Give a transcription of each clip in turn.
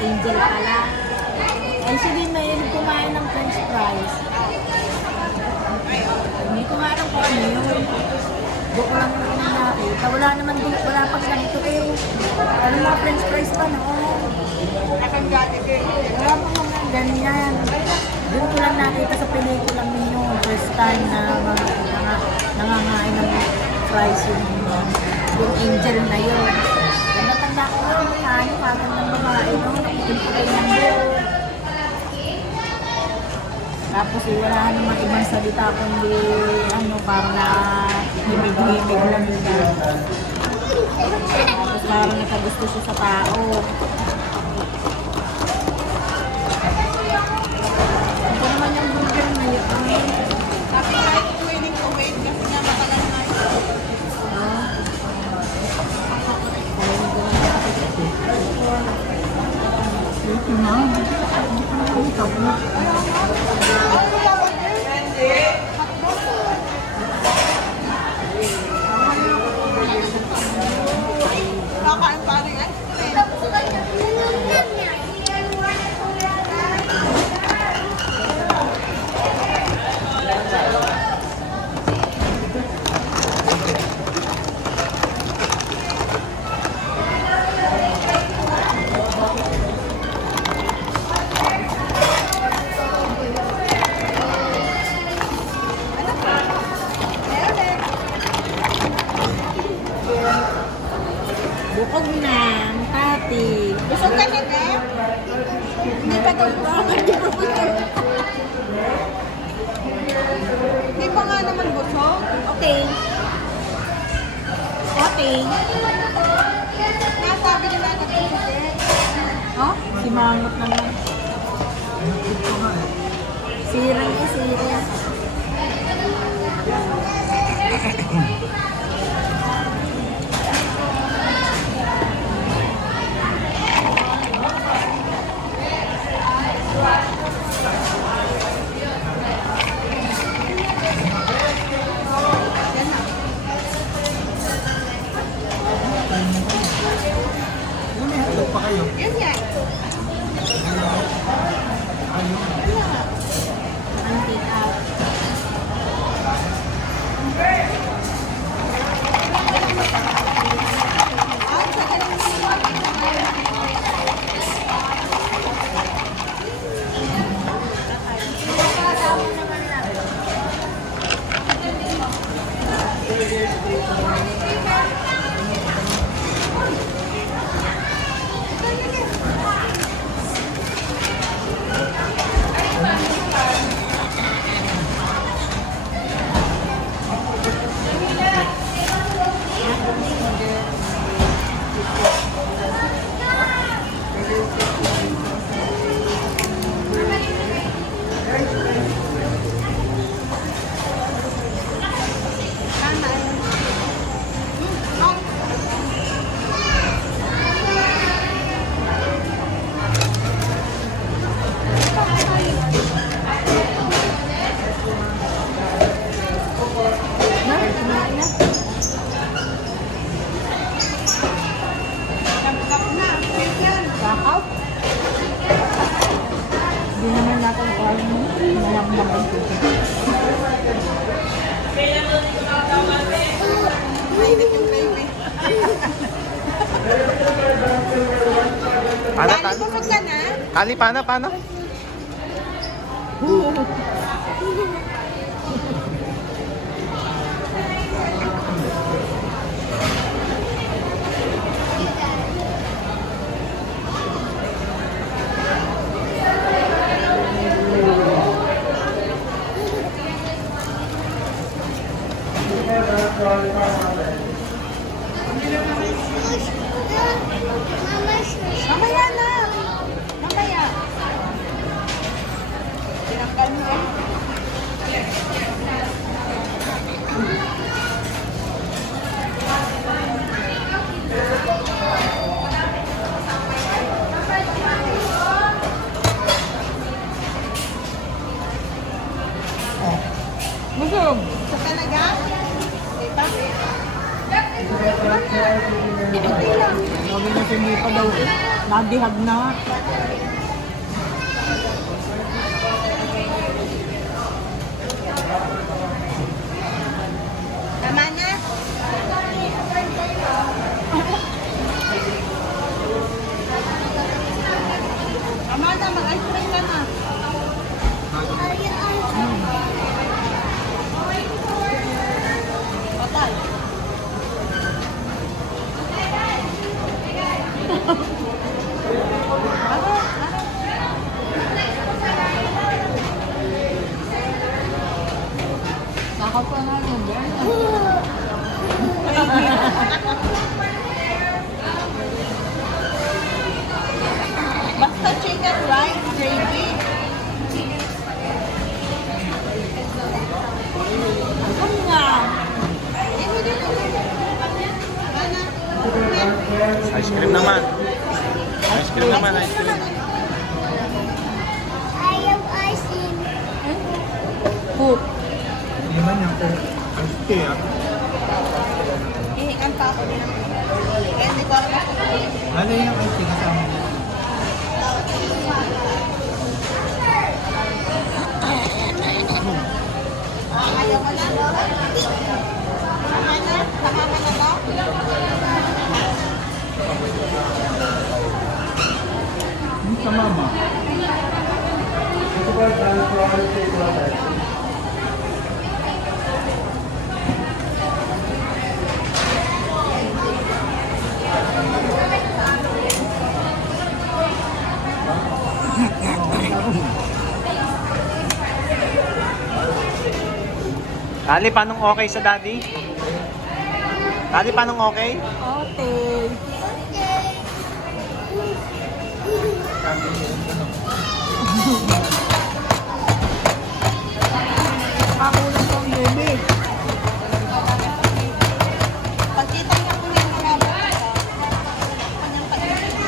Angel pala. Ay, si Lynn na yun, kumain ng french fries. Hindi kumain ng kung ano yun. Doon ko lang yung nakita. Wala naman doon, wala pang ganito eh. Ano mga french fries pa noon? Wala pang mga ganyan. Doon ko lang nakita sa pelikula ninyo. First time na nangangain ng fries yung angel na yun. Yung matanda ko nga, ano, parang ng babae no, nakikimpagay ng buo. Tapos wala namang ibang salita kundi ano, parang na himig-himig lang siya. Tapos parang nakagusto siya sa tao. Ito naman yung burger na yun. Sabi nga ito willing to wait kasi nga matagal na ito. Kakain pa rin yan. Bukog na, tati. Busog ka na ba? Hindi pa ito Hindi pa nga naman busog. Okay. Okay. Nasabi nila na busog. Oh, si Mangot naman. Sirang eh, sirang. Yan yan. Ang take out. Kakaw? Hindi naman natin alam mo. Malambang ang puso. Mainit yung baby. Paano, Dali, busog ka na? Kali, paano? Mamaya na. Mamaya. Tinanggal mo eh. Busog. Sa talaga? Diba? Sabi na Kasi hindi pa daw eh. Nabihag na. Tama na. Tama na, mag-ice cream ka na. Patay. Sakaw pa nga yun. Basta chicken rice, gravy. Ano nga? Ice cream naman. Ice cream naman, ice cream. Ayaw asin. Cook. Naman yung ice tea. Ihingan pa ako din. Kaya hindi ko alam ako. Ano yung ice tea kasama niya? Ayaw mo na. Tama na. Tama ka na ba? Sa mama. Ali, paano okay sa daddy? Ali, paano okay? Okay. Kakulang pang baby. Pagkita niya ko yung mga kanyang pag-ibig.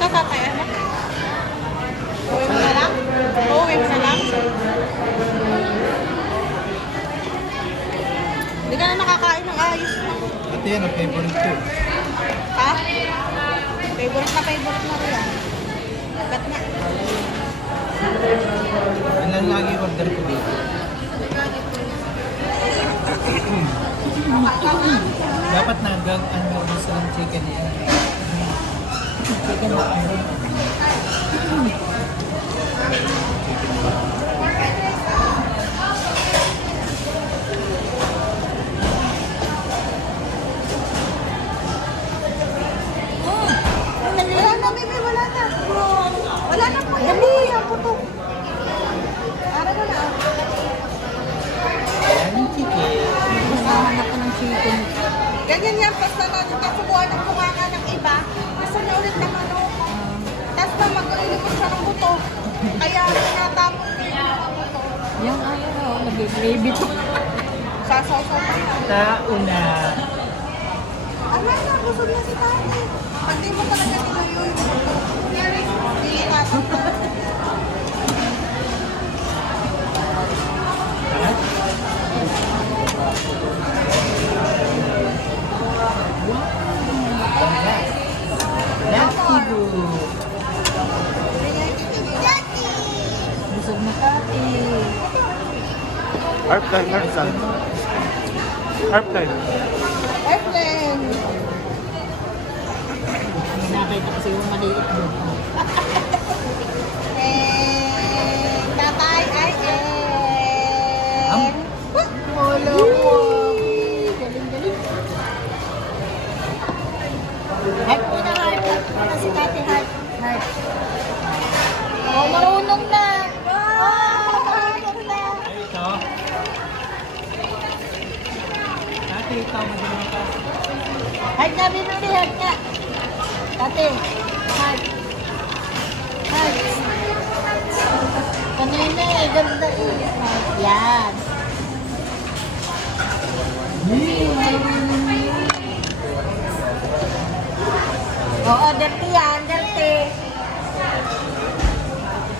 Kakakaya na. Uwi mo na lang? Uwi mo na lang? Hindi ka na nakakain ng ayos mo. Ate yan, ang favorite ko. Ha? Favorite na rin yan. Ba't na? Yan lang lagi order ko dito. Dapat nagag ano sa chicken yan. Chicken na ano. Wala na, baby. Wala na. Wala na po. Dali. Ako to. Ara mo na. Yan yung chicken. Nakahanap ko ng chicken. Ganyan yan. Basta na kumuha ng kumaka ng iba. Gusto niya ulit ng ano. Tapos na mag-ulimos siya ng buto. Kaya tinatapon ko yung buto. Yung ayaw, nag-gravy to. Sasaw-saw pa yan. Tauna. Ama na, busog na si Tati. Pag di mo talaga tinuyo yung buto. Hindi natin to. That's good. Busog na kati. Harp time, harp time. Harp time. Airplane. Nakita kasi yung maliit doon. Tatay ay Wala mo. Galing-galing. Heart mo na, heart. Heart mo na si Kati, heart. Heart. Oh, marunong na. Marunong na. Ito. Ate, ikaw magaling ka. Heart na, binuli, heart nga. Kati, heart. Heart. ganda eh. Yan. Oo, dirty yan.